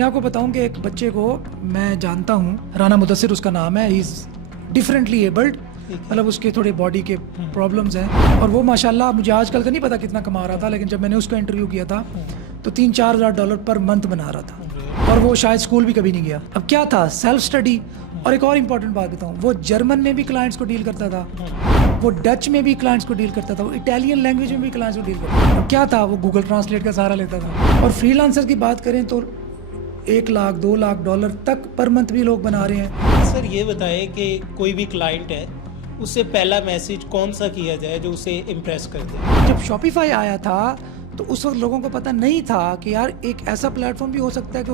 मैं आपको बताऊं कि एक बच्चे को मैं जानता हूं, राना मुदस्सिर उसका नाम है। ही इज़ डिफरेंटली एबल्ड, मतलब उसके थोड़े बॉडी के प्रॉब्लम्स हैं और वो माशाल्लाह मुझे आजकल का नहीं पता कितना कमा रहा था, लेकिन जब मैंने उसका इंटरव्यू किया था तो $3-4 पर मंथ बना रहा था और वो शायद स्कूल भी कभी नहीं गया। अब क्या था, सेल्फ स्टडी। और एक और इम्पॉर्टेंट बात बताऊं, वो जर्मन में भी क्लाइंट्स को डील करता था, वो डच में भी क्लाइंट्स को डील करता था, वो इटालियन लैंग्वेज में भी क्लाइंट्स को डील करता था। अब क्या था, वो गूगल ट्रांसलेट का सहारा लेता था। और फ्रीलांसर की बात करें तो 1 लाख $2 लाख तक पर मंथ भी लोग बना रहे हैं। सर ये बताएं कि कोई भी क्लाइंट है, उससे पहला मैसेज कौन सा किया जाए जो उसे इम्प्रेस कर दे? जब शॉपिफाई आया था तो उस वक्त लोगों को पता नहीं था कि यार एक ऐसा प्लेटफॉर्म भी हो सकता है कि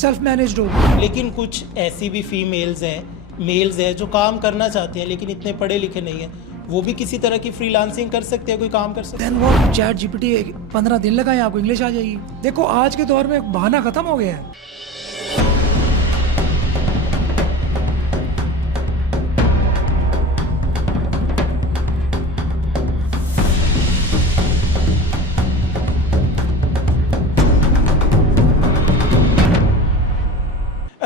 सेल्फ मैनेज्ड हो। लेकिन कुछ ऐसी भी फीमेल्स हैं, मेल्स हैं जो काम करना चाहते हैं लेकिन इतने पढ़े लिखे नहीं हैं, वो भी किसी तरह की फ्रीलांसिंग कर सकते हैं, कोई काम कर सकते हैं। देन वो चैट जीपीटी 15 दिन लगाए आपको इंग्लिश आ जाएगी। देखो आज के दौर में बहाना खत्म हो गया है।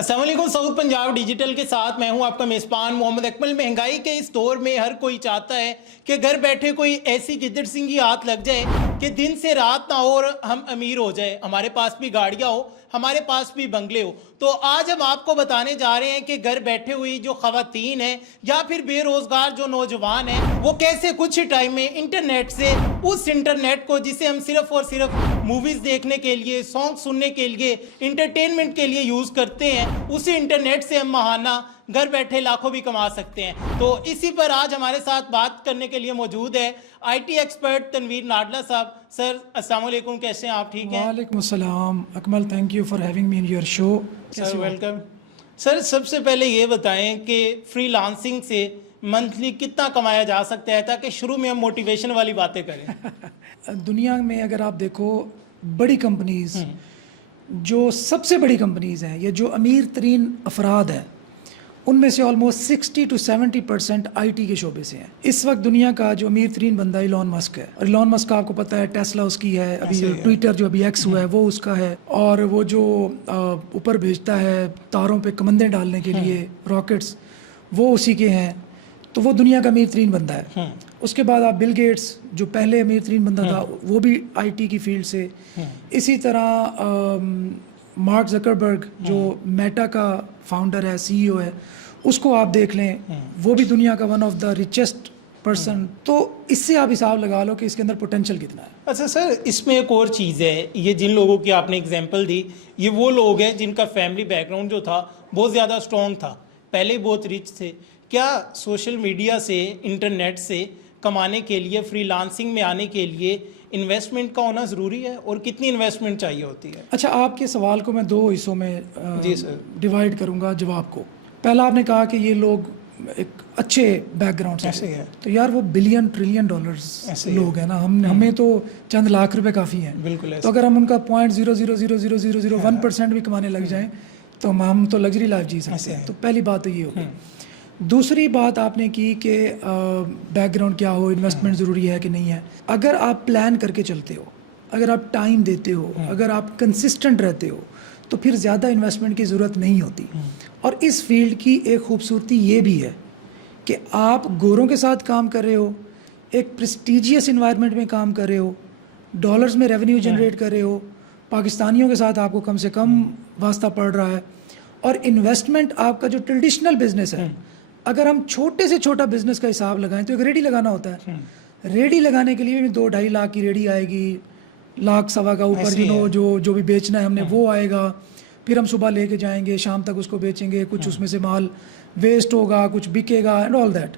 अस्सलाम वालेकुम, साउथ पंजाब डिजिटल के साथ मैं हूं आपका मेज़बान मोहम्मद अकमल। महंगाई के इस दौर में हर कोई चाहता है कि घर बैठे कोई ऐसी गिद्दड़ सिंगी हाथ लग जाए कि दिन से रात ना हो और हम अमीर हो जाए, हमारे पास भी गाड़ियां हो, हमारे पास भी बंगले हो। तो आज हम आपको बताने जा रहे हैं कि घर बैठे हुई जो ख़वातीन हैं या फिर बेरोज़गार जो नौजवान हैं, वो कैसे कुछ ही टाइम में इंटरनेट से, उस इंटरनेट को जिसे हम सिर्फ और सिर्फ मूवीज़ देखने के लिए, सॉन्ग सुनने के लिए, इंटरटेनमेंट के लिए यूज़ करते हैं, उसी इंटरनेट से हम महाना घर बैठे लाखों भी कमा सकते हैं। तो इसी पर आज हमारे साथ बात करने के लिए मौजूद है आईटी एक्सपर्ट तनवीर नाडला साहब। सर अस्सलाम वालेकुम, कैसे हैं आप? ठीक हैं? वालेकुम अस्सलाम Akmal, thank you for having me in your show. Sir welcome. Sir सबसे पहले ये बताएं कि फ्रीलांसिंग से मंथली कितना कमाया जा सकता है, ताकि शुरू में हम मोटिवेशन वाली बातें करें। दुनिया में अगर आप देखो, बड़ी कंपनीज, जो सबसे बड़ी कंपनीज हैं, ये जो अमीर तरीन अफराद हैं, उनमें से ऑलमोस्ट 60 to 70% आईटी के शोबे से हैं। इस वक्त दुनिया का जो अमीर तरीन बंदा इलॉन मस्क है, और इलॉन मस्क का आपको पता है टेस्ला उसकी है, अभी ट्विटर जो अभी एक्स हुआ है वो उसका है, और वो जो ऊपर भेजता है तारों पे कमंदे डालने के लिए रॉकेट्स, वो उसी के हैं। तो वो दुनिया का अमीर तरीन बंदा है। उसके बाद आप बिल गेट्स, जो पहले अमीर तरीन बंदा था, वो भी आईटी की फील्ड से। इसी तरह मार्क जकरबर्ग जो मेटा का फाउंडर है, सीईओ है, उसको आप देख लें, वो भी दुनिया का one of the richest person. तो इससे आप हिसाब लगा लो कि इसके अंदर पोटेंशियल कितना है। अच्छा सर, इसमें एक और चीज़ है, ये जिन लोगों की आपने एग्जांपल दी, ये वो लोग हैं जिनका फैमिली बैकग्राउंड जो था बहुत ज़्यादा स्ट्रॉन्ग था, पहले बहुत रिच थे। क्या सोशल मीडिया से, इंटरनेट से कमाने के लिए, फ्रीलांसिंग में आने के लिए इन्वेस्टमेंट का होना ज़रूरी है, और कितनी इन्वेस्टमेंट चाहिए होती है? अच्छा, आपके सवाल को मैं 2 हिस्सों में जी सर डिवाइड करूंगा जवाब को। पहला, आपने कहा कि ये लोग एक अच्छे बैकग्राउंड ऐसे से है, तो यार वो बिलियन ट्रिलियन डॉलर्स लोग हैं ना, हमें तो चंद लाख रुपए काफ़ी हैं। बिल्कुल। तो अगर हम उनका 0.0000001% भी कमाने लग जाएं तो हम तो लग्जरी लाइफ जी सकते हैं। तो पहली बात तो ये होगी। दूसरी बात आपने की कि बैकग्राउंड क्या हो, इन्वेस्टमेंट ज़रूरी है कि नहीं है। अगर आप प्लान करके चलते हो, अगर आप टाइम देते हो, अगर आप कंसिस्टेंट रहते हो, तो फिर ज़्यादा इन्वेस्टमेंट की ज़रूरत नहीं होती। और इस फील्ड की एक खूबसूरती ये भी है कि आप गोरों के साथ काम कर रहे हो, एक प्रेस्टीजियस इन्वायरमेंट में काम कर रहे हो, डॉलर्स में रेवेन्यू जनरेट कर रहे हो, पाकिस्तानियों के साथ आपको कम से कम वास्ता पड़ रहा है, और इन्वेस्टमेंट आपका जो ट्रेडिशनल बिजनेस है, अगर हम छोटे से छोटा बिजनेस का हिसाब लगाएं तो एक रेडी लगाना होता है। रेडी लगाने के लिए भी 2-2.5 लाख की रेडी आएगी, लाख सवा का ऊपर जो भी बेचना है हमने वो आएगा, फिर हम सुबह लेके जाएंगे, शाम तक उसको बेचेंगे, कुछ उसमें से माल वेस्ट होगा, कुछ बिकेगा एंड ऑल दैट।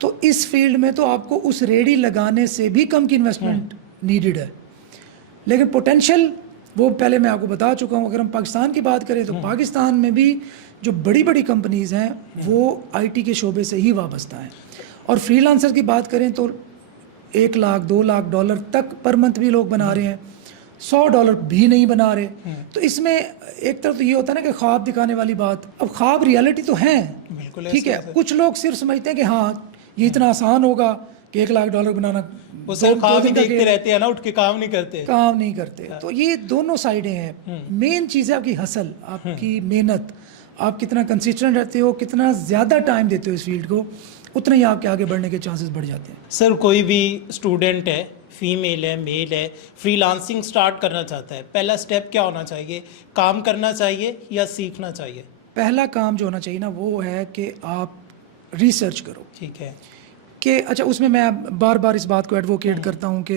तो इस फील्ड में तो आपको उस रेडी लगाने से भी कम की इन्वेस्टमेंट नीडेड है। लेकिन पोटेंशियल वो पहले मैं आपको बता चुका हूँ। अगर हम पाकिस्तान की बात करें तो पाकिस्तान में भी जो बड़ी बड़ी कंपनीज हैं वो आईटी के शोबे से ही वाबस्ता हैं। और फ्रीलांसर की बात करें तो 1 लाख $2 लाख तक पर मंथ भी लोग बना रहे हैं, $100 भी नहीं बना रहे। तो इसमें एक तरफ तो ये होता है ना कि ख्वाब दिखाने वाली बात, अब ख्वाब रियलिटी तो है, ठीक है। कुछ लोग सिर्फ समझते हैं कि हाँ ये इतना आसान होगा, कि $1 लाख बनाना वो सिर्फ दो ख्वाब ही दिन का देखते खेल- रहते हैं ना, उठ के काम नहीं करते। काम नहीं करते। तो ये दोनों साइडें हैं। मेन चीज़ है आपकी हसल, आपकी मेहनत, आप कितना कंसिस्टेंट रहते हो, कितना ज़्यादा टाइम देते हो इस फील्ड को, उतना ही आपके आगे बढ़ने के चांसेस बढ़ जाते हैं। सर कोई भी स्टूडेंट है, फीमेल है, मेल है, फ्रीलांसिंग स्टार्ट करना चाहता है, पहला स्टेप क्या होना चाहिए? काम करना चाहिए या सीखना चाहिए? पहला काम जो होना चाहिए ना वो है कि आप रिसर्च करो ठीक है। कि अच्छा, उसमें मैं बार बार इस बात को एडवोकेट करता हूँ कि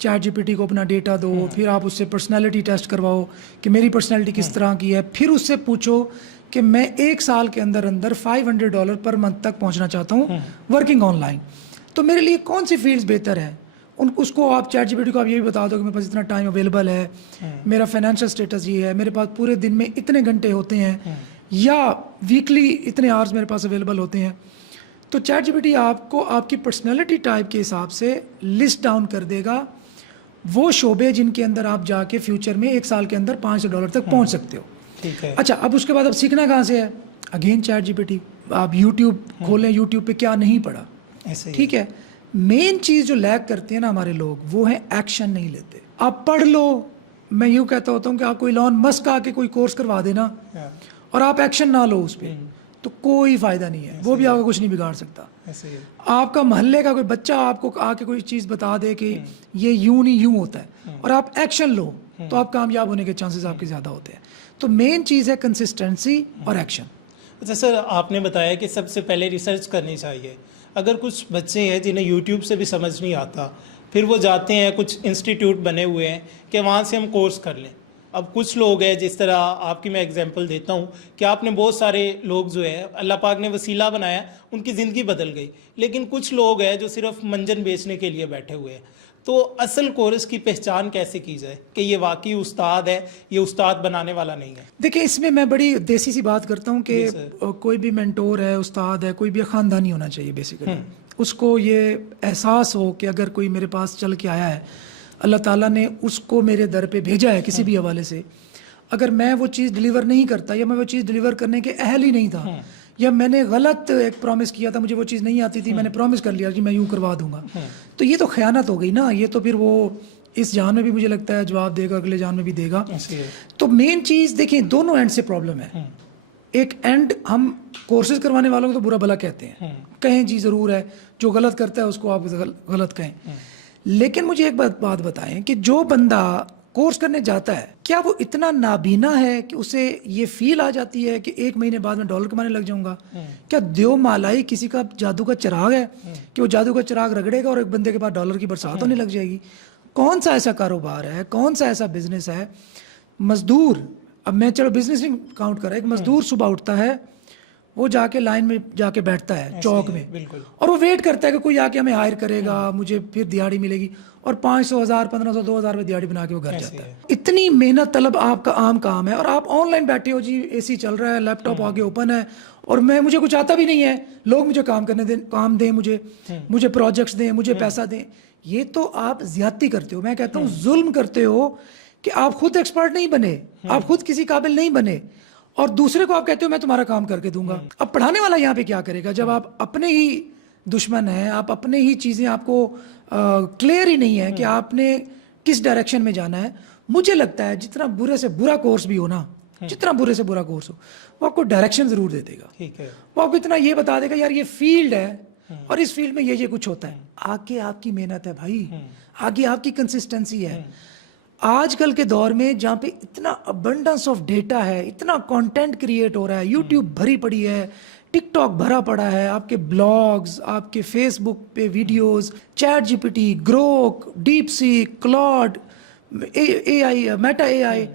चैट जीपीटी को अपना डेटा दो, फिर आप उससे पर्सनैलिटी टेस्ट करवाओ कि मेरी पर्सनैलिटी किस तरह की है, फिर उससे पूछो कि मैं 1 साल के अंदर अंदर $500 पर मंथ तक पहुँचना चाहता हूँ वर्किंग ऑनलाइन, तो मेरे लिए कौन सी फील्ड्स बेहतर है। उसको आप चैट जीपीटी को आप ये भी बता दो कि मेरे पास इतना टाइम अवेलेबल है, मेरा फाइनेंशियल स्टेटस ये है, मेरे पास पूरे दिन में इतने घंटे होते हैं या वीकली इतने आवर्स मेरे पास अवेलेबल होते हैं। तो चैट जीपीटी आपको आपकी पर्सनैलिटी टाइप के हिसाब से लिस्ट डाउन कर देगा वो शोबे जिनके अंदर आप जाके फ्यूचर में 1 साल के अंदर $500 तक पहुंच सकते हो। ठीक है। अच्छा, अब उसके बाद अब सीखना कहाँ से है? Again chat GPT. आप यूट्यूब खोलें, यूट्यूब पे क्या नहीं पढ़ा, ऐसे ही। ठीक है। मेन चीज़ जो लैग करते हैं ना हमारे लोग, वो है एक्शन नहीं लेते। आप पढ़ लो, मैं यूँ कहता होता हूँ कि आपको इलॉन मस्क आके कोई कोर्स करवा देना और आप एक्शन ना लो उस पर, तो कोई फ़ायदा नहीं है, वो भी आपको कुछ नहीं बिगाड़ सकता। ऐसे ही। आपका मोहल्ले का कोई बच्चा आपको आके कोई चीज़ बता दे कि ये यूं नहीं यूं होता है और आप एक्शन लो, तो आप कामयाब होने के चांसेस आपके ज़्यादा होते हैं। तो मेन चीज़ है कंसिस्टेंसी और एक्शन। अच्छा सर, आपने बताया कि सबसे पहले रिसर्च करनी चाहिए। अगर कुछ बच्चे हैं जिन्हें यूट्यूब से भी समझ नहीं आता, फिर वो जाते हैं, कुछ इंस्टीट्यूट बने हुए हैं कि वहाँ से हम कोर्स कर लें। अब कुछ लोग हैं, जिस तरह आपकी मैं एग्जांपल देता हूँ कि आपने बहुत सारे लोग जो है अल्लाह पाक ने वसीला बनाया, उनकी ज़िंदगी बदल गई। लेकिन कुछ लोग हैं जो सिर्फ मंजन बेचने के लिए बैठे हुए हैं। तो असल कोर्स की पहचान कैसे की जाए कि ये वाकई उस्ताद है, ये उस्ताद बनाने वाला नहीं है? देखिए, इसमें मैं बड़ी देसी सी बात करता हूँ कि जी सर। कोई भी मेंटोर है, उस्ताद है, कोई भी ख़ानदानी होना चाहिए बेसिकली। उसको ये एहसास हो कि अगर कोई मेरे पास चल के आया है, अल्लाह ताला ने उसको मेरे दर पे भेजा है किसी भी हवाले से, अगर मैं वो चीज़ डिलीवर नहीं करता या मैं वो चीज़ डिलीवर करने के अहल ही नहीं था, या मैंने गलत एक प्रॉमिस किया था, मुझे वो चीज़ नहीं आती थी, मैंने प्रॉमिस कर लिया कि मैं यूँ करवा दूंगा, तो ये तो ख़यानत हो गई ना। ये तो फिर वो इस जान में भी मुझे लगता है जवाब देगा, अगले जान में भी देगा। तो मेन चीज़ देखिए, दोनों एंड से प्रॉब्लम है। एक एंड हम कोर्सेज करवाने वालों को तो बुरा भला कहते हैं, कहें जी ज़रूर है, जो गलत करता है उसको आप गलत कहें, लेकिन मुझे एक बात बताएं कि जो बंदा कोर्स करने जाता है, क्या वो इतना नाबीना है कि उसे ये फील आ जाती है कि 1 महीने बाद मैं डॉलर कमाने लग जाऊंगा? क्या देव मालाई किसी का जादू का चिराग है कि वो जादू का चिराग रगड़ेगा और एक बंदे के पास डॉलर की बरसात होने लग जाएगी? कौन सा ऐसा कारोबार है, कौन सा ऐसा बिजनेस है? मजदूर, अब मैं चलो बिजनेस नहीं काउंट कर रहा, एक मजदूर सुबह उठता है, वो जाके लाइन में जाके बैठता है चौक में, बिल्कुल, और वो वेट करता है कि कोई आके हमें हायर करेगा, मुझे फिर दिहाड़ी मिलेगी, और 500, 1000, 1500, 2000 में दिहाड़ी बना के वो घर जाता है। इतनी मेहनत तलब आपका आम काम है, और आप ऑनलाइन बैठे हो जी, एसी चल रहा है, लैपटॉप आगे ओपन है, और मुझे कुछ आता भी नहीं है, लोग मुझे काम करने दें, काम दें, मुझे प्रोजेक्ट्स दें, मुझे पैसा दें। ये तो आप ज्यादती करते हो, मैं कहता हूँ जुल्म करते हो कि आप खुद एक्सपर्ट नहीं बने, आप खुद किसी काबिल नहीं बने, और दूसरे को आप कहते हो मैं तुम्हारा काम करके दूंगा। अब पढ़ाने वाला यहाँ पे क्या करेगा जब आप अपने ही दुश्मन हैं, आप अपने ही चीज़ें आपको क्लियर ही नहीं है कि आपने किस डायरेक्शन में जाना है। मुझे लगता है जितना बुरे से बुरा कोर्स भी हो ना, जितना बुरे से बुरा कोर्स हो, वो आपको डायरेक्शन ज़रूर दे देगा। ठीक है। वो आपको इतना ये बता देगा यार ये फील्ड है और इस फील्ड में ये कुछ होता है। आगे आपकी मेहनत है भाई, आगे आपकी कंसिस्टेंसी है। आजकल के दौर में जहाँ पे इतना अबंडेंस ऑफ डेटा है, इतना कंटेंट क्रिएट हो रहा है, यूट्यूब भरी पड़ी है, टिकटॉक भरा पड़ा है, आपके ब्लॉग्स, आपके फेसबुक पे videos, chat GPT, Grok, DeepSeek, Claude, AI, Meta AI,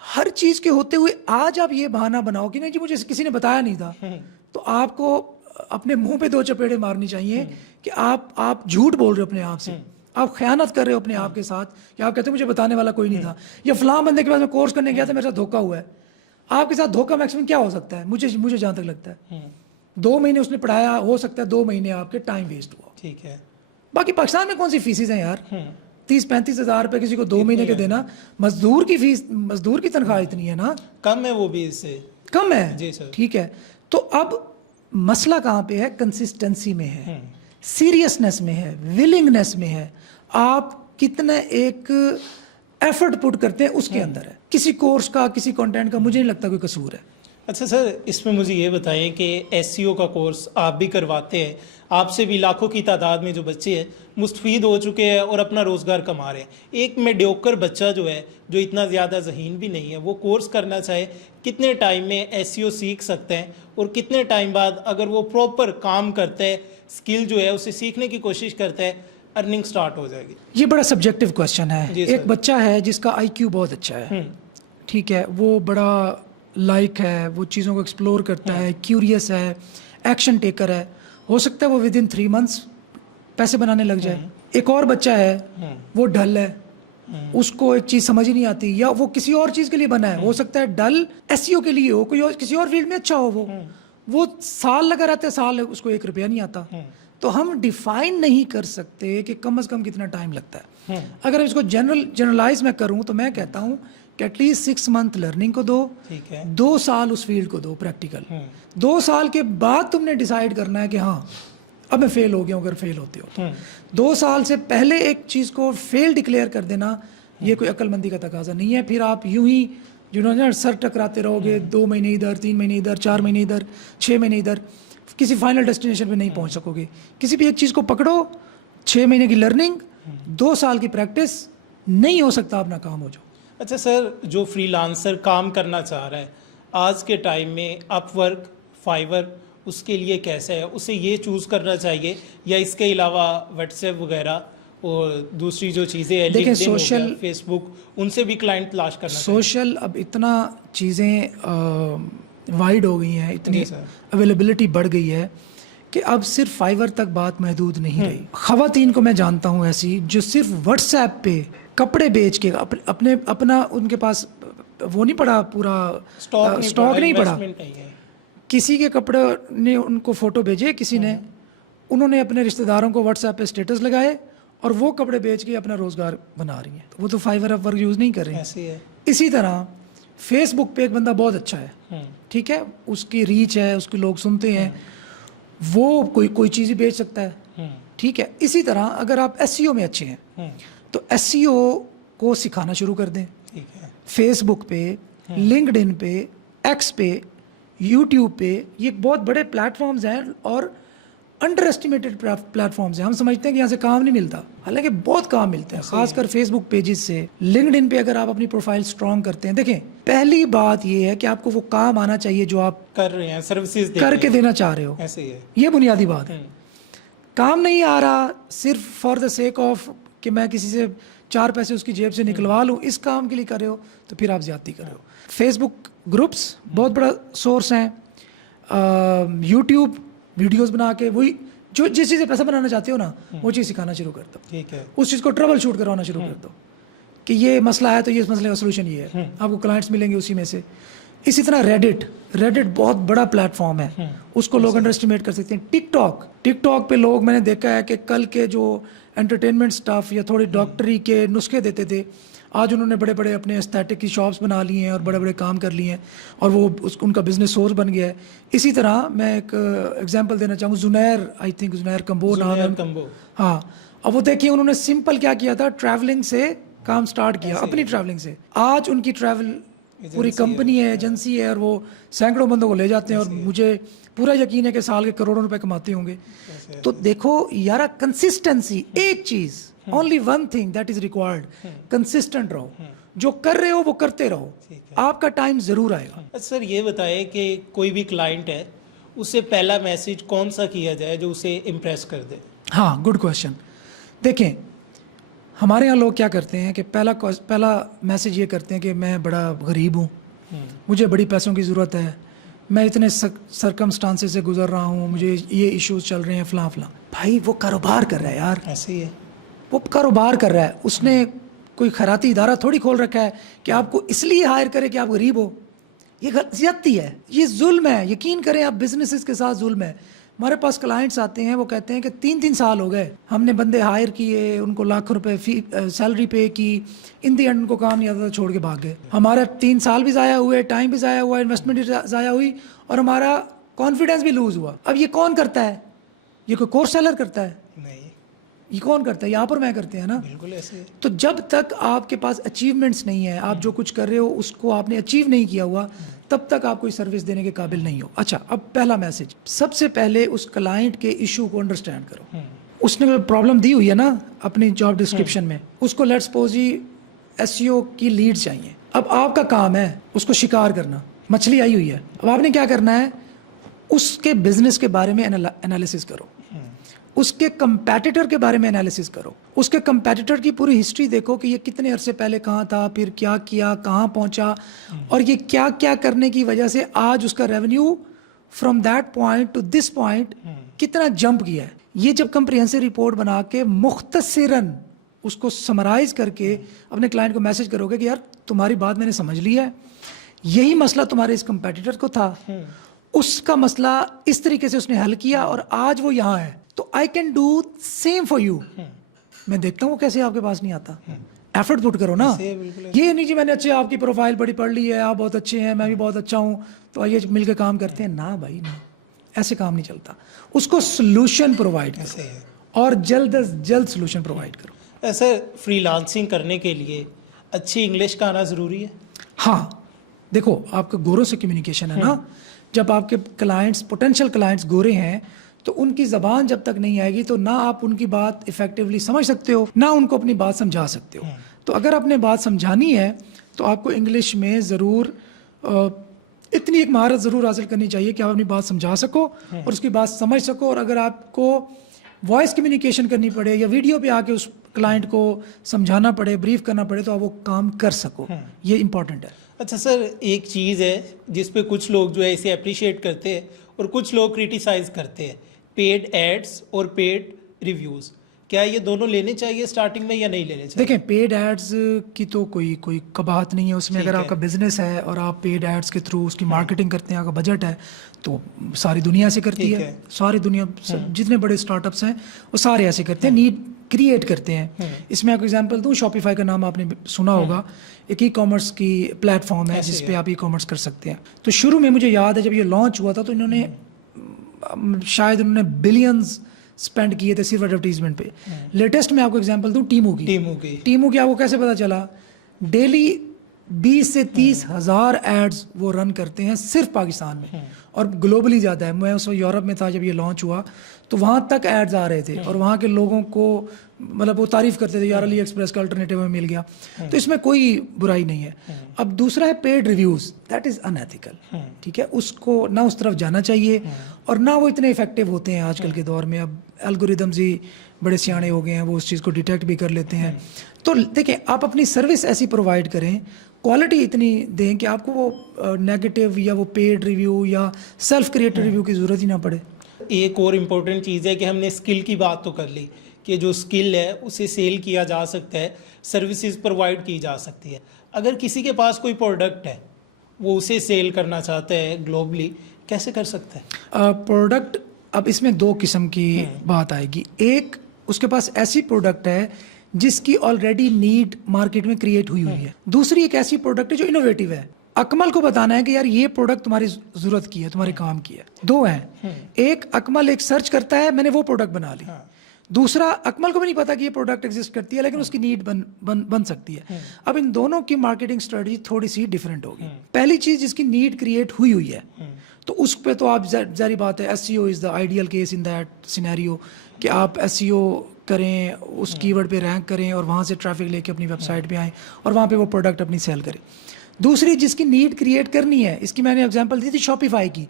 हर चीज़ के होते हुए आज आप ये बहाना बनाओ कि नहीं जी मुझे किसी ने बताया नहीं था, तो आपको अपने मुंह पे 2 चपेड़े मारनी चाहिए कि आप झूठ बोल रहे हो अपने आप से, आप खयानत कर रहे हो अपने आप के साथ, या आप कहते हो मुझे बताने वाला कोई नहीं था, या फलां बंदे के पास मैं कोर्स करने गया था मेरे साथ धोखा हुआ है। आपके साथ धोखा मैक्सिमम क्या हो सकता है, मुझे जहाँ तक लगता है 2 महीने उसने पढ़ाया, हो सकता है 2 महीने आपके टाइम वेस्ट हुआ। ठीक है। बाकी पाकिस्तान में कौन सी फीसेज हैं यार, 30-35 हज़ार रुपये किसी को 2 महीने के देना, मजदूर की फीस, मजदूर की तनख्वाह इतनी है ना, कम है वो भी, इससे कम है। जी सर। ठीक है, तो अब मसला कहाँ पे है, कंसिस्टेंसी में है। सीरियसनेस में है, विलिंगनेस में है, आप कितना एक एफर्ट पुट करते हैं उसके अंदर है। किसी कोर्स का, किसी कंटेंट का मुझे नहीं लगता कोई कसूर है। अच्छा सर, इसमें मुझे ये बताएं कि एसईओ का कोर्स आप भी करवाते हैं, आपसे भी लाखों की तादाद में जो बच्चे हैं मुस्तफ़ीद हो चुके हैं और अपना रोज़गार कमा रहे हैं। एक मेडियोकर बच्चा जो है, जो इतना ज़्यादा ज़हीन भी नहीं है, वो कोर्स करना चाहे कितने टाइम में एसईओ सीख सकते हैं, और कितने टाइम बाद अगर वो प्रॉपर काम करता है, स्किल जो है उसे सीखने की कोशिश करता है, अर्निंग स्टार्ट हो जाएगी? ये बड़ा सब्जेक्टिव क्वेश्चन है। एक बच्चा है जिसका आईक्यू बहुत अच्छा है, ठीक है, वो बड़ा लाइक है, वो चीज़ों को एक्सप्लोर करता है, क्यूरियस है, एक्शन टेकर है, हो सकता है वो विद इन 3 मंथ्स पैसे बनाने लग जाए। एक और बच्चा है, वो डल है, उसको एक चीज़ समझ ही नहीं आती, या वो किसी और चीज़ के लिए बना है, हो सकता है डल एसईओ के लिए हो, कोई और किसी और फील्ड में अच्छा हो, वो साल लगा रहता है, साल उसको 1 रुपया नहीं आता। तो हम डिफाइन नहीं कर सकते कि कम से कम कितना टाइम लगता है। अगर इसको जनरलाइज मैं करूं तो मैं कहता हूं कि एटलीस्ट 6 मंथ लर्निंग को दो, ठीक है, 2 साल उस फील्ड को दो प्रैक्टिकल। 2 साल के बाद तुमने डिसाइड करना है कि हाँ अब मैं फेल हो गया हूँ, अगर फेल होते हो तो। 2 साल से पहले एक चीज़ को फेल डिक्लेयर कर देना ये कोई अक्लमंदी का तकाजा नहीं है। फिर आप यूं ही जिन्होंने सर टकराते रहोगे, 2 महीने इधर, 3 महीने इधर, 4 महीने इधर, 6 महीने इधर, किसी फाइनल डेस्टिनेशन पे नहीं पहुंच सकोगे। किसी भी एक चीज़ को पकड़ो, 6 महीने की लर्निंग, 2 साल की प्रैक्टिस, नहीं हो सकता आप नाकाम हो जाओ। अच्छा सर, जो फ्रीलांसर काम करना चाह रहा है आज के टाइम में, अपवर्क, फाइवर, उसके लिए कैसा है? उसे ये चूज़ करना चाहिए या इसके अलावा व्हाट्सएप वगैरह और दूसरी जो चीज़ें हैं, देखिए लिंक्डइन हो गया, सोशल, फेसबुक, उनसे भी क्लाइंट तलाश करना सोशल अब इतना चीज़ें वाइड हो गई हैं, इतनी जी सर। अवेलेबिलिटी बढ़ गई है कि अब सिर्फ फाइवर तक बात महदूद नहीं रही। ख़वातीन को मैं जानता हूँ ऐसी जो सिर्फ व्हाट्सएप पे कपड़े बेच के अपना उनके पास वो नहीं पड़ा, पूरा स्टॉक नहीं पड़ा, किसी के कपड़े ने उनको फ़ोटो भेजे, किसी ने, उन्होंने अपने रिश्तेदारों को व्हाट्सएप पे स्टेटस लगाए और वो कपड़े बेच के अपना रोज़गार बना रही हैं। वो तो फाइवर अपवर्क यूज़ नहीं कर रही हैं। इसी तरह फेसबुक पे एक बंदा बहुत अच्छा है, ठीक है, उसकी रीच है, उसके लोग सुनते हैं, वो कोई चीज़ ही बेच सकता है, ठीक है। इसी तरह अगर आप एसईओ में अच्छे हैं तो एसईओ को सिखाना शुरू कर दें। फेसबुक पे, लिंक्डइन पे, एक्स पे, यूट्यूब पे, ये बहुत बड़े प्लेटफॉर्म्स हैं और अंडर एस्टिमेटेड प्लेटफॉर्म्स हैं। हम समझते हैं कि यहाँ से काम नहीं मिलता, हालांकि बहुत काम मिलता है, खासकर फेसबुक पेजेस से। लिंक्डइन पे अगर आप अपनी प्रोफाइल स्ट्रॉन्ग करते हैं, देखें पहली बात ये है कि आपको वो काम आना चाहिए जो आप कर रहे हैं, सर्विसेज करके देना चाह रहे हो, ऐसे ही है। ये बुनियादी बात है। काम नहीं आ रहा सिर्फ फॉर द सेक ऑफ कि मैं किसी से 4 पैसे उसकी जेब से निकलवा लूँ, इस काम के लिए कर रहे हो तो फिर आप ज्यादती कर रहे हो। फेसबुक ग्रुप्स बहुत बड़ा सोर्स हैं, यूट्यूब वीडियोस बना के वही जो जिस चीज़ से पैसा बनाना चाहते हो ना, वो चीज़ सिखाना शुरू कर दो, ठीक है। उस चीज़ को ट्रबल शूट करवाना शुरू कर दो कि ये मसला है तो ये इस मसले का सोल्यूशन ये है, आपको क्लाइंट्स मिलेंगे उसी में से। इसी तरह रेडिट बहुत बड़ा प्लेटफॉर्म है, उसको लोग अंडर एस्टिमेट कर सकते हैं। टिकटॉक पे लोग, मैंने देखा है कि कल के जो एंटरटेनमेंट स्टाफ या थोड़ी डॉक्टरी के नुस्खे देते थे, आज उन्होंने बड़े बड़े अपने एस्थेटिक की शॉप्स बना ली हैं और बड़े बड़े काम कर लिए हैं और वो उनका बिजनेस सोर्स बन गया है। इसी तरह मैं एक एग्जांपल देना चाहूँ, जुनैर कंबो नाम है, हाँ। अब वो देखिए उन्होंने सिंपल क्या किया था, ट्रैवलिंग से काम स्टार्ट किया, अपनी ट्रैवलिंग से। आज उनकी ट्रैवल पूरी कंपनी है, एजेंसी है, और वो सैकड़ों बंदों को ले जाते हैं और मुझे पूरा यकीन है कि साल के करोड़ों रुपए कमाते होंगे। तो देखो यार, कंसिस्टेंसी, एक चीज, only one thing that is required, consistent रहो, जो कर रहे हो वो करते रहो, आपका टाइम जरूर आएगा। सर ये बताएं कि कोई भी क्लाइंट है, उसे पहला मैसेज कौन सा किया जाए जो उसे इम्प्रेस कर दे? हाँ, गुड क्वेश्चन। देखें हमारे यहाँ लोग क्या करते हैं कि पहला मैसेज ये करते हैं कि मैं बड़ा गरीब हूँ, मुझे बड़ी पैसों की ज़रूरत है, मैं इतने सरकमस्टांसेस से गुजर रहा हूँ, मुझे ये इश्यूज चल रहे हैं, फलां। भाई वो कारोबार कर रहा है यार, ऐसे ही है, वो कारोबार कर रहा है, उसने कोई खैराती इदारा थोड़ी खोल रखा है कि आपको इसलिए हायर करे कि आप गरीब हो। ये ज्यादती है, ये जुल्म है, यकीन करें आप, बिजनेसेस के साथ जुल्म है। हमारे पास क्लाइंट्स आते हैं, वो कहते हैं कि 3-3 साल हो गए, हमने बंदे हायर किए, उनको लाखों रुपए सैलरी पे की, इन दी एंड उनको काम नहीं आता था, छोड़ के भाग गए। हमारे 3 साल भी ज़ाया हुए, टाइम भी ज़ाया हुआ, इन्वेस्टमेंट भी ज़ाया हुई और हमारा कॉन्फिडेंस भी लूज़ हुआ। अब ये कौन करता है? ये कोई कोर्स सेलर करता है? नहीं, ये कौन करता है? यहाँ पर मैं करते हैं ना। बिल्कुल ऐसे है। तो जब तक आपके पास अचीवमेंट्स नहीं है, आप जो कुछ कर रहे हो उसको आपने अचीव नहीं किया हुआ, तब तक आप कोई सर्विस देने के काबिल नहीं हो। अच्छा, अब पहला मैसेज, सबसे पहले उस क्लाइंट के इशू को अंडरस्टैंड करो। उसने प्रॉब्लम दी हुई है ना अपनी जॉब डिस्क्रिप्शन में, उसको लेट्स सपोज ही एसईओ की लीड चाहिए। अब आपका काम है उसको शिकार करना, मछली आई हुई है। अब आपने क्या करना है, उसके बिजनेस के बारे में एनालिसिस करो, उसके कंपैटिटर के बारे में एनालिसिस करो, उसके कंपैटिटर की पूरी हिस्ट्री देखो कि ये कितने अरसे पहले कहाँ था, फिर क्या किया, कहाँ पहुँचा, और ये क्या क्या करने की वजह से आज उसका revenue from that point two this point कितना जंप किया है। ये जब कंप्रिहेंसिव रिपोर्ट बना के मुख्तसरन उसको समराइज करके अपने क्लाइंट को मैसेज करोगे कि यार तुम्हारी बात मैंने समझ ली है, यही मसला तुम्हारे इस कंपैटिटर को था, उसका मसला इस तरीके से उसने हल किया और आज वो यहाँ है, तो I can do same for you. मैं देखता हूँ वो कैसे आपके पास नहीं आता। एफर्ट पुट करो ना, ये नहीं जी मैंने अच्छे आपकी प्रोफाइल बड़ी पढ़ ली है, आप बहुत अच्छे हैं, मैं भी बहुत अच्छा हूँ, तो आइए मिलकर काम करते हैं। ना भाई ना, ऐसे काम नहीं चलता। उसको सोल्यूशन प्रोवाइड करो और जल्द अज जल्द सोल्यूशन प्रोवाइड करो। ऐसे फ्रीलांसिंग करने के लिए अच्छी इंग्लिश का आना ज़रूरी है? हाँ, देखो आपका गोरों से कम्युनिकेशन है ना। जब आपके क्लाइंट्स, पोटेंशियल क्लाइंट्स गोरे हैं, तो उनकी ज़बान जब तक नहीं आएगी तो ना आप उनकी बात इफेक्टिवली समझ सकते हो, ना उनको अपनी बात समझा सकते हो। तो अगर आपने बात समझानी है तो आपको इंग्लिश में ज़रूर इतनी एक महारत ज़रूर हासिल करनी चाहिए कि आप अपनी बात समझा सको और उसकी बात समझ सको। और अगर आपको वॉइस कम्युनिकेशन करनी पड़े या वीडियो पे आके उस क्लाइंट को समझाना पड़े, ब्रीफ करना पड़े, तो आप वो काम कर सको, ये इंपॉर्टेंट है। अच्छा सर, एक चीज़ है जिस पे कुछ लोग जो है इसे अप्रिशिएट करते हैं और कुछ लोग क्रिटिसाइज़ करते हैं, पेड एड्स और पेड रिव्यूज़। क्या ये दोनों लेने चाहिए स्टार्टिंग में या नहीं लेने चाहिए? देखें, पेड एड्स की तो कोई कबाहत नहीं है उसमें। अगर आपका बिजनेस है और आप पेड एड्स के थ्रू उसकी मार्केटिंग करते हैं, आपका बजट है, तो सारी दुनिया ऐसे करती है। सारी दुनिया, जितने बड़े स्टार्टअप्स हैं वो सारे ऐसे करते हैं, नीड क्रिएट करते हैं। इसमें आपको एग्जांपल दूं, शॉपिफाई का नाम आपने सुना होगा, एक ई कॉमर्स की प्लेटफॉर्म है जिस पे आप ई कॉमर्स कर सकते हैं। तो शुरू में मुझे याद है जब ये लॉन्च हुआ था तो इन्होंने शायद उन्होंने बिलियंस स्पेंड किए थे सिर्फ एडवर्टीजमेंट पे। लेटेस्ट में आपको एग्जांपल दूं, टीमू की आपको कैसे पता चला? डेली 20 से 30 हज़ार एड्स वो रन करते हैं सिर्फ पाकिस्तान में, और ग्लोबली ज़्यादा है। मैं उस वक्त यूरोप में था जब ये लॉन्च हुआ, तो वहाँ तक एड्स आ रहे थे और वहाँ के लोगों को मतलब वो तारीफ़ करते थे, यार अली एक्सप्रेस का अल्टरनेटिव में मिल गया। तो इसमें कोई बुराई नहीं है। अब दूसरा है paid reviews, that is unethical. ठीक है, उसको ना उस तरफ जाना चाहिए और ना वो इतने इफेक्टिव होते हैं आजकल के दौर में। अब एल्गोरिदम्स ही बड़े सियाने हो गए हैं, वो उस चीज़ को डिटेक्ट भी कर लेते हैं। तो देखें, आप अपनी सर्विस ऐसी प्रोवाइड करें, क्वालिटी इतनी दें कि आपको वो नेगेटिव या वो पेड रिव्यू या सेल्फ क्रिएटेड रिव्यू की ज़रूरत ही ना पड़े। एक और इम्पोर्टेंट चीज़ है कि हमने स्किल की बात तो कर ली कि जो स्किल है उसे सेल किया जा सकता है, सर्विसेज प्रोवाइड की जा सकती है। अगर किसी के पास कोई प्रोडक्ट है, वो उसे सेल करना चाहता है ग्लोबली, कैसे कर सकता है? प्रोडक्ट, अब इसमें दो किस्म की बात आएगी। एक, उसके पास ऐसी प्रोडक्ट है जिसकी ऑलरेडी नीड मार्केट में क्रिएट हुई है। दूसरी एक ऐसी प्रोडक्ट है जो इनोवेटिव है। अकमल को बताना है कि यार ये प्रोडक्ट तुम्हारी ज़रूरत की है, तुम्हारे काम की है। दो हैं, एक अकमल एक सर्च करता है, मैंने वो प्रोडक्ट बना ली। दूसरा, अकमल को भी नहीं पता कि ये प्रोडक्ट एग्जिस्ट करती है, लेकिन उसकी नीड बन सकती है। अब इन दोनों की मार्केटिंग स्ट्रेटजी थोड़ी सी डिफरेंट होगी। पहली चीज़ जिसकी नीड क्रिएट हुई हुई है, तो उस पर तो आप जारी बात है, SEO is the ideal case in that scenario, कि आप एसईओ करें, उस कीवर्ड पे रैंक करें और वहाँ से ट्रैफिक लेके अपनी वेबसाइट पे आएँ और वहाँ पे वो प्रोडक्ट अपनी सेल करें। दूसरी जिसकी नीड क्रिएट करनी है, इसकी मैंने एग्जांपल दी थी शॉपिफाई की।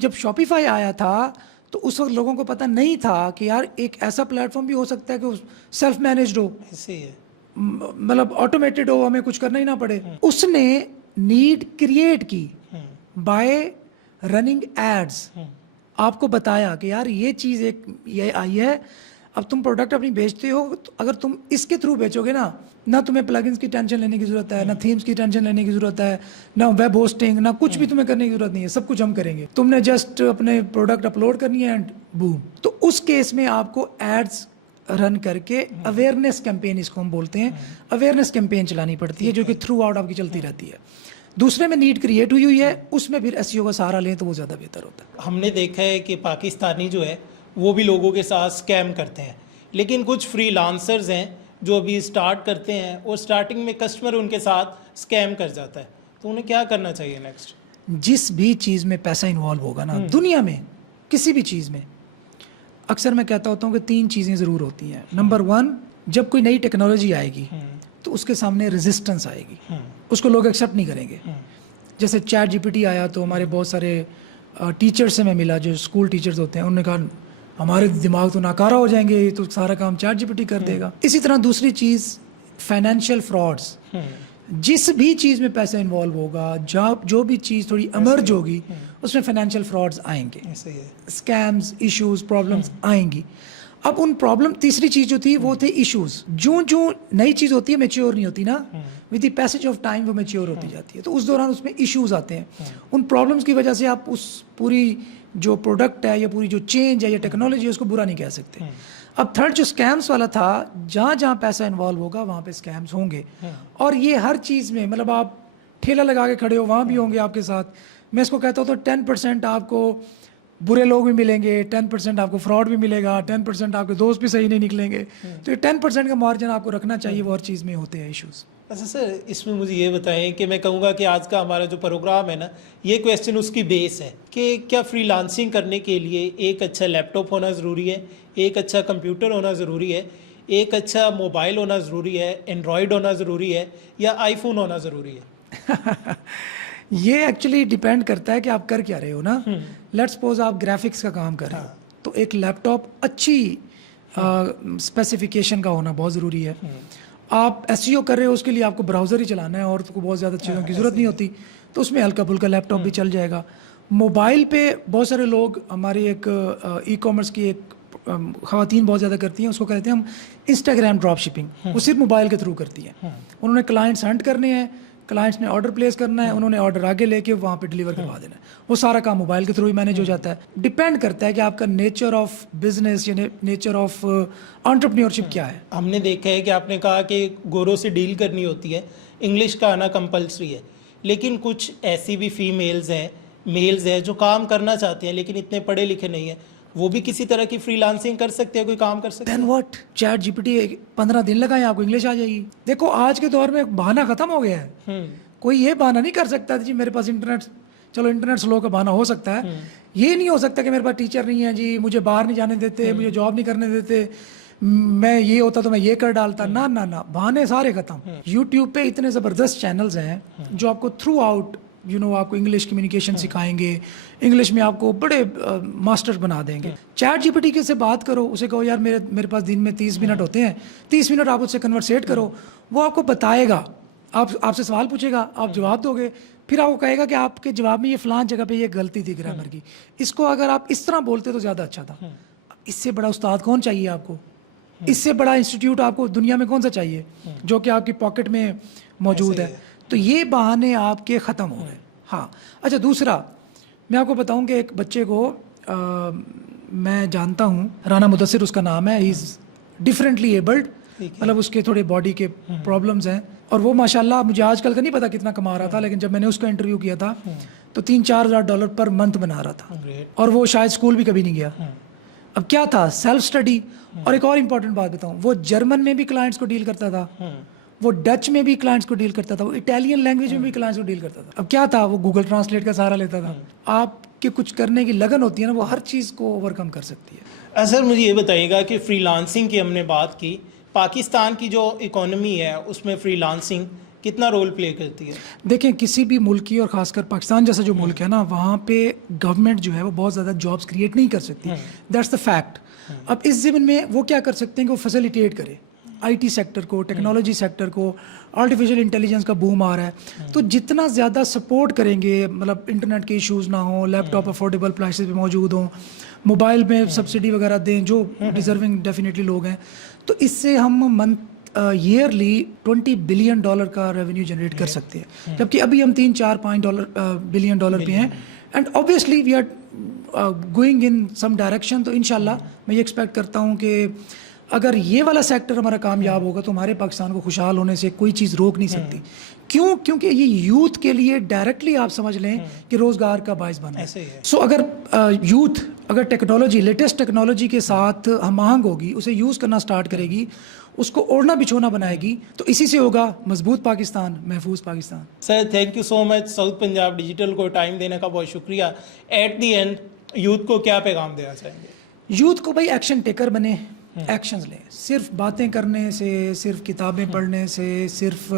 जब शॉपिफाई आया था तो उस वक्त लोगों को पता नहीं था कि यार एक ऐसा प्लेटफॉर्म भी हो सकता है कि सेल्फ मैनेज्ड हो, मतलब ऑटोमेटेड हो, हमें कुछ करना ही ना पड़े। उसने नीड क्रिएट की बाय रनिंग एड्स, आपको बताया कि यार ये चीज़ एक ये आई है, अब तुम प्रोडक्ट अपनी बेचते हो, तो अगर तुम इसके थ्रू बेचोगे ना तुम्हें प्लगइन्स की टेंशन लेने की ज़रूरत है, ना थीम्स की टेंशन लेने की ज़रूरत है, ना वेब होस्टिंग, ना कुछ भी तुम्हें करने की ज़रूरत नहीं है, सब कुछ हम करेंगे। तुमने जस्ट अपने प्रोडक्ट अपलोड करनी है एंड बूम। तो उस केस में आपको एड्स रन करके अवेयरनेस कैंपेन, इसको हम बोलते हैं, अवेयरनेस कैंपेन चलानी पड़ती है, जो कि थ्रू आउट आपकी चलती रहती है। दूसरे में नीड क्रिएट हुई है, उसमें फिर एसईओ का सहारा लें तो वो ज़्यादा बेहतर होता है। हमने देखा है कि पाकिस्तानी जो है वो भी लोगों के साथ स्कैम करते हैं। लेकिन कुछ फ्रीलांसर्स हैं जो अभी स्टार्ट करते हैं और स्टार्टिंग में कस्टमर उनके साथ स्कैम कर जाता है, तो उन्हें क्या करना चाहिए नेक्स्ट? जिस भी चीज़ में पैसा इन्वॉल्व होगा ना दुनिया में, किसी भी चीज़ में, अक्सर मैं कहता होता हूँ कि 3 चीज़ें ज़रूर होती हैं। नंबर 1, जब कोई नई टेक्नोलॉजी आएगी तो उसके सामने रेजिस्टेंस आएगी, उसको लोग एक्सेप्ट नहीं करेंगे। जैसे चैट जीपीटी आया तो हमारे बहुत सारे टीचर्स से मैं मिला जो स्कूल टीचर्स होते हैं, उन्होंने कहा हमारे दिमाग तो नाकारा हो जाएंगे, ये तो सारा काम चैट जीपीटी कर देगा। इसी तरह दूसरी चीज़ फाइनेंशियल फ्रॉड्स, जिस भी चीज़ में पैसा इन्वॉल्व होगा, जो भी चीज़ थोड़ी इमर्ज होगी उसमें फाइनेंशियल फ्रॉड्स आएंगे, स्कैम्स, इश्यूज, प्रॉब्लम्स आएंगी। अब उन प्रॉब्लम, तीसरी चीज़ जो थी वो थे इश्यूज। जो नई चीज़ होती है मैच्योर नहीं होती ना, with the passage of time वो मैच्योर होती जाती है, तो उस दौरान उसमें इश्यूज आते हैं। उन प्रॉब्लम्स की वजह से आप उस पूरी जो प्रोडक्ट है या पूरी जो चेंज है या टेक्नोलॉजी है उसको बुरा नहीं कह सकते। अब थर्ड जो स्कैम्स वाला था, जहाँ जहाँ पैसा इन्वॉल्व होगा वहाँ पे स्कैम्स होंगे, और ये हर चीज़ में, मतलब आप ठेला लगा के खड़े हो वहाँ भी होंगे आपके साथ। मैं इसको कहता हूँ तो 10% आपको बुरे लोग भी मिलेंगे, 10% आपको फ्रॉड भी मिलेगा, 10% आपके दोस्त भी सही नहीं निकलेंगे। तो ये 10% का मार्जिन आपको रखना चाहिए, वो हर चीज़ में होते हैं इश्यूज़। अच्छा सर, इसमें मुझे ये बताएं कि मैं कहूँगा कि आज का हमारा जो प्रोग्राम है ना, ये क्वेश्चन उसकी बेस है कि क्या फ्रीलांसिंग करने के लिए एक अच्छा लैपटॉप होना ज़रूरी है, एक अच्छा कंप्यूटर होना ज़रूरी है, एक अच्छा मोबाइल होना ज़रूरी है, एंड्रॉयड होना ज़रूरी है, या आईफोन होना ज़रूरी है? ये एक्चुअली डिपेंड करता है कि आप कर क्या रहे हो ना। लेट्स सपोज आप ग्राफिक्स का काम कर रहे हो, तो एक लैपटॉप अच्छी स्पेसिफिकेशन का होना बहुत ज़रूरी है। आप एसईओ कर रहे हो, उसके लिए आपको ब्राउज़र ही चलाना है और तो बहुत ज़्यादा चीज़ों की ज़रूरत नहीं होती, तो उसमें हल्का फुल्का लैपटॉप भी चल जाएगा। मोबाइल पे बहुत सारे लोग, हमारी एक ई कॉमर्स की एक ख़वातीन बहुत ज़्यादा करती हैं, उसको कहते हैं हम इंस्टाग्राम ड्रॉप शिपिंग। वो सिर्फ मोबाइल के थ्रू करती हैं। उन्होंने क्लाइंट्स हंट करने हैं, क्लाइंट्स ने ऑर्डर प्लेस करना है, उन्होंने ऑर्डर आगे लेके वहाँ पे डिलीवर करवा देना है। वो सारा काम मोबाइल के थ्रू ही मैनेज हो जाता है। डिपेंड करता है कि आपका नेचर ऑफ बिजनेस या नेचर ऑफ एंटरप्रेन्योरशिप क्या है। हमने देखा है कि आपने कहा कि गोरों से डील करनी होती है, इंग्लिश का आना कंपलसरी है, लेकिन कुछ ऐसी भी फीमेल्स हैं, मेल्स हैं जो काम करना चाहते हैं लेकिन इतने पढ़े लिखे नहीं हैं, वो भी किसी तरह की फ्रीलांसिंग कर सकते हैं, कोई काम कर सकते हैं? देन व्हाट, चैट जीपीटी 15 दिन लगाए आपको इंग्लिश आ जाएगी। देखो आज के दौर में बहाना खत्म हो गया है। कोई ये बहाना नहीं कर सकता जी मेरे पास इंटरनेट, चलो इंटरनेट स्लो का बहाना हो सकता है, ये नहीं हो सकता कि मेरे पास टीचर नहीं है जी, मुझे बाहर नहीं जाने देते, मुझे जॉब नहीं करने देते, मैं ये होता तो मैं ये कर डालता। ना ना ना, बहाने सारे खत्म। यूट्यूब पे इतने ज़बरदस्त चैनल्स हैं जो आपको थ्रू आउट आपको इंग्लिश कम्युनिकेशन सिखाएंगे, इंग्लिश में आपको बड़े मास्टर बना देंगे। चैट जीपीटी के से बात करो, उसे कहो यार मेरे पास दिन में 30 मिनट होते हैं, 30 मिनट आप उससे कन्वर्सेट करो, वो आपको बताएगा, आपसे सवाल पूछेगा, आप जवाब दोगे, फिर आपको कहेगा कि आपके जवाब में ये फलां जगह पे ये गलती थी ग्रामर की, इसको अगर आप इस तरह बोलते तो ज़्यादा अच्छा था। इससे बड़ा उस्ताद कौन चाहिए आपको? इससे बड़ा इंस्टीट्यूट आपको दुनिया में कौन सा चाहिए जो कि आपकी पॉकेट में मौजूद है? तो ये बहाने आपके ख़त्म हो गए। हाँ, अच्छा दूसरा मैं आपको बताऊं कि एक बच्चे को मैं जानता हूं, राना मुदस्सिर उसका नाम है, ही इज़ डिफरेंटली एबल्ड, मतलब उसके थोड़े बॉडी के प्रॉब्लम्स हैं, और वो माशाल्लाह मुझे आजकल का नहीं पता कितना कमा रहा था, लेकिन जब मैंने उसका इंटरव्यू किया था तो $3-4 पर मंथ बना रहा था, और वो शायद स्कूल भी कभी नहीं गया। अब क्या था, सेल्फ स्टडी। और एक और इम्पॉर्टेंट बात बताऊं, वो जर्मन में भी क्लाइंट्स को डील करता था, वो डच में भी क्लाइंट्स को डील करता था, वो इटालियन लैंग्वेज में भी क्लाइंट्स को डील करता था। अब क्या था, वो गूगल ट्रांसलेट का सहारा लेता था। आपके कुछ करने की लगन होती है ना, वो हर चीज़ को ओवरकम कर सकती है। सर मुझे ये बताइएगा कि फ्रीलांसिंग की हमने बात की, पाकिस्तान की जो इकोनॉमी है उसमें फ्रीलांसिंग कितना रोल प्ले करती है? देखें, किसी भी मुल्क की, और ख़ासकर पाकिस्तान जैसा जो मुल्क है ना, वहाँ पे गवर्नमेंट जो है वो बहुत ज़्यादा जॉब्स क्रिएट नहीं कर सकती, दैट्स द फैक्ट। अब इस ज़मीन में वो क्या कर सकते हैं कि वो फैसिलिटेट करे आईटी सेक्टर को, टेक्नोलॉजी सेक्टर को। आर्टिफिशियल इंटेलिजेंस का बूम आ रहा है, तो जितना ज़्यादा सपोर्ट करेंगे, मतलब इंटरनेट के इश्यूज़ ना हो, लैपटॉप अफोर्डेबल प्राइसेस पे मौजूद हों, मोबाइल में सब्सिडी वगैरह दें जो डिज़र्विंग डेफिनेटली लोग हैं, तो इससे हम ईयरली $20 बिलियन का रेवेन्यू जनरेट कर सकते हैं, जबकि अभी हम $3-4-5 बिलियन पे हैं। And obviously we are going in some direction. तो इंशाल्लाह मैं ये एक्सपेक्ट करता हूँ कि अगर ये वाला सेक्टर हमारा कामयाब होगा तो हमारे पाकिस्तान को खुशहाल होने से कोई चीज़ रोक नहीं सकती। क्यों? क्योंकि ये यूथ के लिए डायरेक्टली आप समझ लें कि रोज़गार का बायस बना ऐसे ही है। सो अगर यूथ अगर टेक्नोलॉजी लेटेस्ट टेक्नोलॉजी के साथ हम आहंग होगी, उसे यूज़ करना स्टार्ट करेगी, उसको ओढ़ना बिछोना बनाएगी, तो इसी से होगा मजबूत पाकिस्तान, महफूज Pakistan. Sir thank you so much, south Punjab digital को टाइम देने का बहुत शुक्रिया। एट दी एंड यूथ को क्या पैगाम देना चाहेंगे? यूथ को भाई एक्शन टेकर बने, एक्शंस लें। सिर्फ बातें करने से, सिर्फ किताबें पढ़ने से, सिर्फ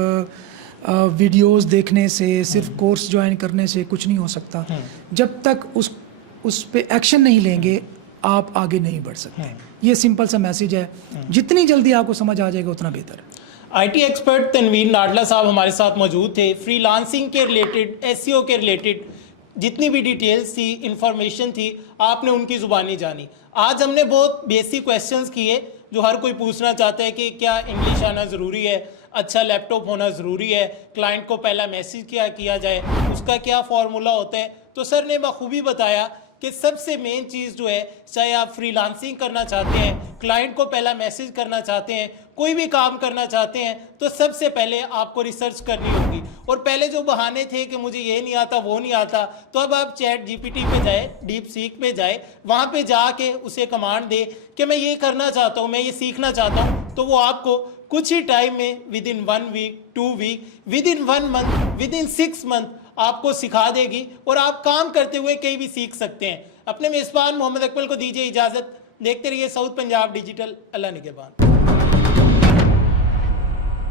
वीडियोस देखने से, सिर्फ कोर्स ज्वाइन करने से कुछ नहीं हो सकता। जब तक उस पे एक्शन नहीं लेंगे आप आगे नहीं बढ़ सकते। ये सिंपल सा मैसेज है, जितनी जल्दी आपको समझ आ जाएगा उतना बेहतर है। आईटी एक्सपर्ट तनवीर नाडला साहब हमारे साथ मौजूद थे। फ्रीलांसिंग के रिलेटेड, एसईओ के रिलेटेड जितनी भी डिटेल्स थी, इंफॉर्मेशन थी, आपने उनकी ज़ुबानी जानी। आज हमने बहुत बेसिक क्वेश्चंस किए जो हर कोई पूछना चाहता है कि क्या इंग्लिश आना ज़रूरी है, अच्छा लैपटॉप होना ज़रूरी है, क्लाइंट को पहला मैसेज क्या किया जाए, उसका क्या फार्मूला होता है। तो सर ने बखूबी बताया कि सबसे मेन चीज़ जो है, चाहे आप फ्रीलांसिंग करना चाहते हैं, क्लाइंट को पहला मैसेज करना चाहते हैं, कोई भी काम करना चाहते हैं, तो सबसे पहले आपको रिसर्च करनी होगी। और पहले जो बहाने थे कि मुझे ये नहीं आता, वो नहीं आता, तो अब आप चैट जीपीटी पे जाए, डीप सीक पे जाए, वहाँ पे जाके उसे कमांड दे कि मैं ये करना चाहता हूँ, मैं ये सीखना चाहता हूँ, तो वो आपको कुछ ही टाइम में within 1 week, 2 week, within 1 month, within 6 month आपको सिखा देगी और आप काम करते हुए कहीं भी सीख सकते हैं। अपने मेज़बान मोहम्मद अकमल को दीजिए इजाज़त। देखते रहिए साउथ पंजाब डिजिटल। अल्लाह निगहबान।